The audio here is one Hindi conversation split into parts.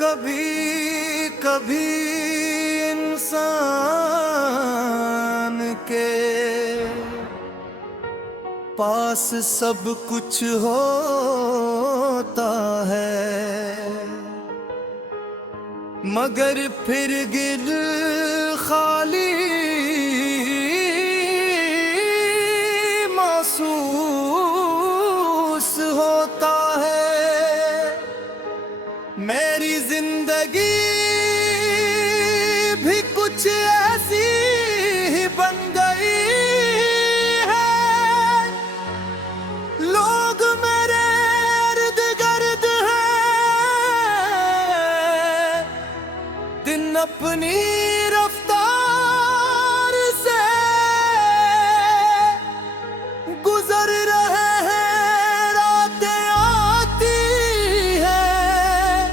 कभी कभी इंसान के पास सब कुछ होता है, मगर फिर गिर खाली महसूस होता है। मेरी जिंदगी भी कुछ ऐसी ही बन गई है। लोग मेरे इर्द गिर्द हैं, दिन अपनी रफ्तार से गुजर रहे हैं, रातें आती हैं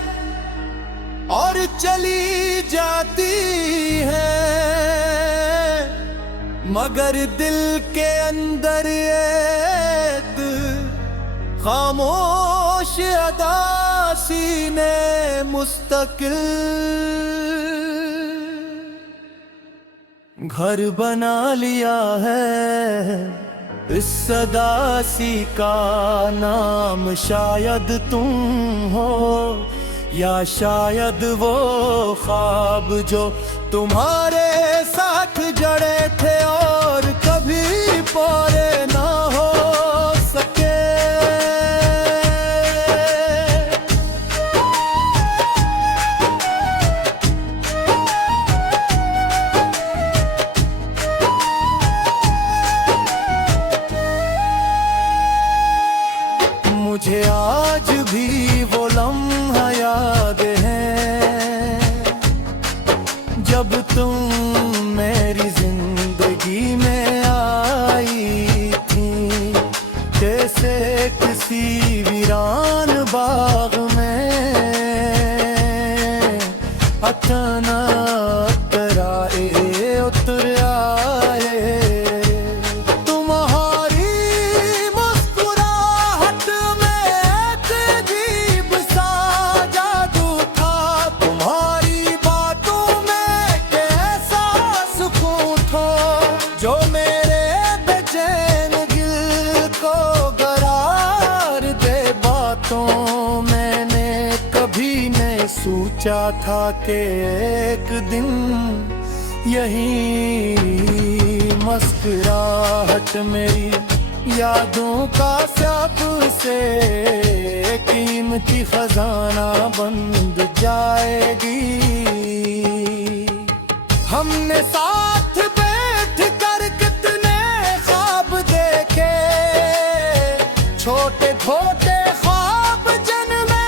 और चली जाती हैं, मगर दिल के अंदर एक खामोश अदा सीने मुस्तकिल घर बना लिया है। इस सदासी का नाम शायद तुम हो, या शायद वो ख्वाब जो तुम्हारे साथ जड़े थे और कभी पूरे ना हो सके। मुझे आज भी वो लम्हा याद है जब तुम मेरी जिंदगी में आई थी। जैसे किसी वीरान बाग में अचानक तराए उतर आए। जो मेरे बेचैन दिल को करार दे बातों, मैंने कभी नहीं सोचा था कि एक दिन यही मुस्कुराहट मेरी यादों का सब से कीमती खजाना बन जाएगी। हमने साथ बैठ कर कितने ख्वाब देखे, छोटे छोटे ख्वाब जन्मे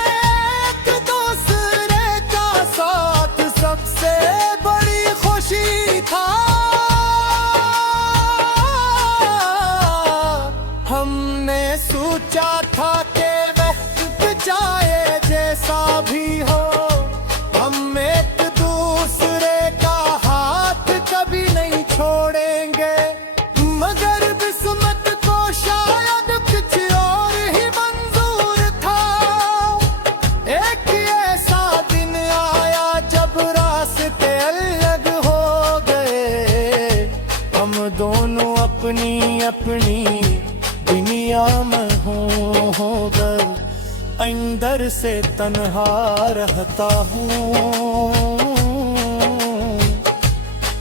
एक दूसरे का साथ सबसे बड़ी खुशी था। हमने सोचा था कि वक्त चाहे जैसा भी हो, हम एक दूसरे का हाथ कभी नहीं छोड़ेंगे, मगर किस्मत को शायद कुछ और ही मंजूर था। एक ऐसा दिन आया जब रास्ते अलग हो गए, हम दोनों अपनी अपनी दुनिया में हो गए। अंदर से तन्हा रहता हूँ,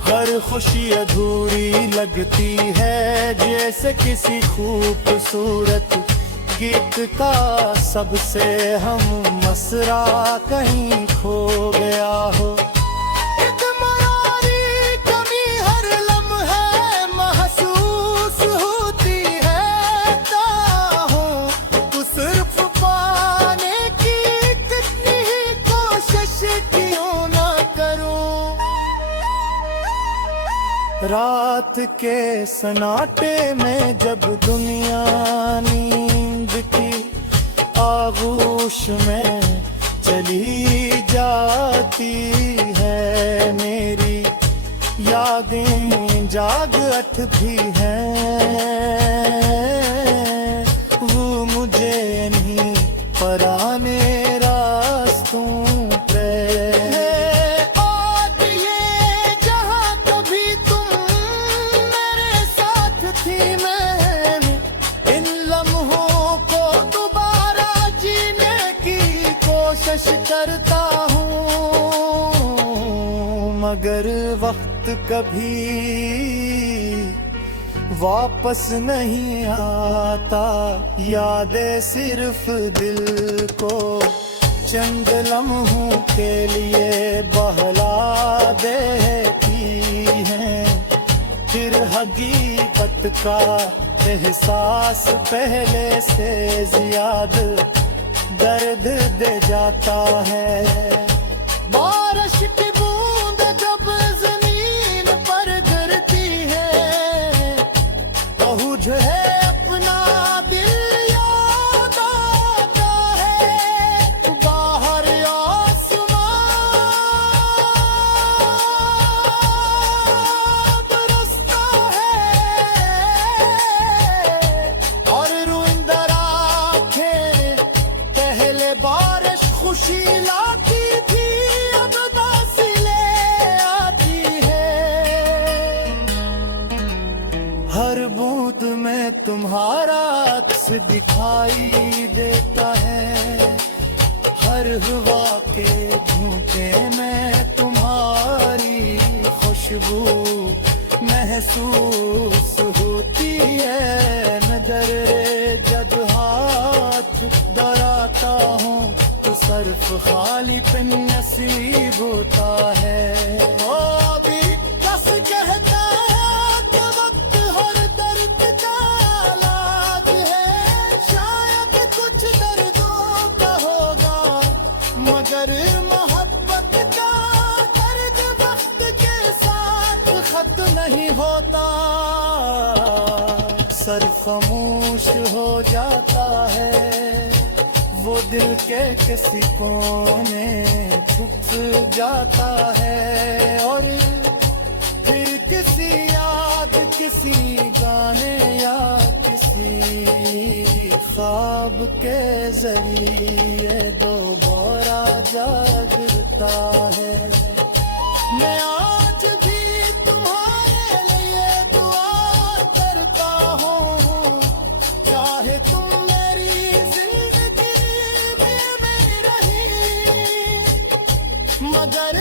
हर खुशी अधूरी लगती है, जैसे किसी खूबसूरत गीत का सबसे हम मसरा कहीं खो गया हो। एक मायारी कमी हर लम्हे महसूस होती है, ताहूं तू सिर्फ पाने की कितनी ही कोशिश क्यों ना करूं। रात के सन्नाटे में जब दुनिया नींद की आगोश में चली जाती है, मेरी यादें जाग उठती हैं। वो मुझे नहीं पराने रास्तों पे कोशिश करता हूँ मगर वक्त कभी वापस नहीं आता। यादें सिर्फ दिल को चंद लम्हों के लिए बहला देती हैं, फिर हकीकत का एहसास पहले से ज्यादा दर्द दे जाता है। बारिश की बूंद जब जमीन पर गिरती है तो मुझे अपना दिल याद आता है। बाहर आसमां बरसता है और रुंदर आंखें पहले बारिश खुशी लाती थी, अब दासिले आती है। हर बूंद में तुम्हारा अक्स दिखाई देता है, हर हवा के झोंके में तुम्हारी खुशबू महसूस होती है। नजर जब हाथ डराता हूँ तो सर्फ खाली पे नसीब होता है। ओ भी बस कहता है कि वक्त हर दर्द का इलाज है। शायद कुछ दर्दों का होगा मगर मोहब्बत का दर्द वक्त के साथ खत्म नहीं होता। सर खामोश हो जाता है, वो दिल के किसी कोने छुप जाता है और फिर किसी याद, किसी गाने या किसी ख्वाब के जरिए दोबारा जागता है। मैं आज भी तुम्हारे लिए दुआ करता हूँ, चाहे तुम मेरी जिंदगी में नहीं रही मगर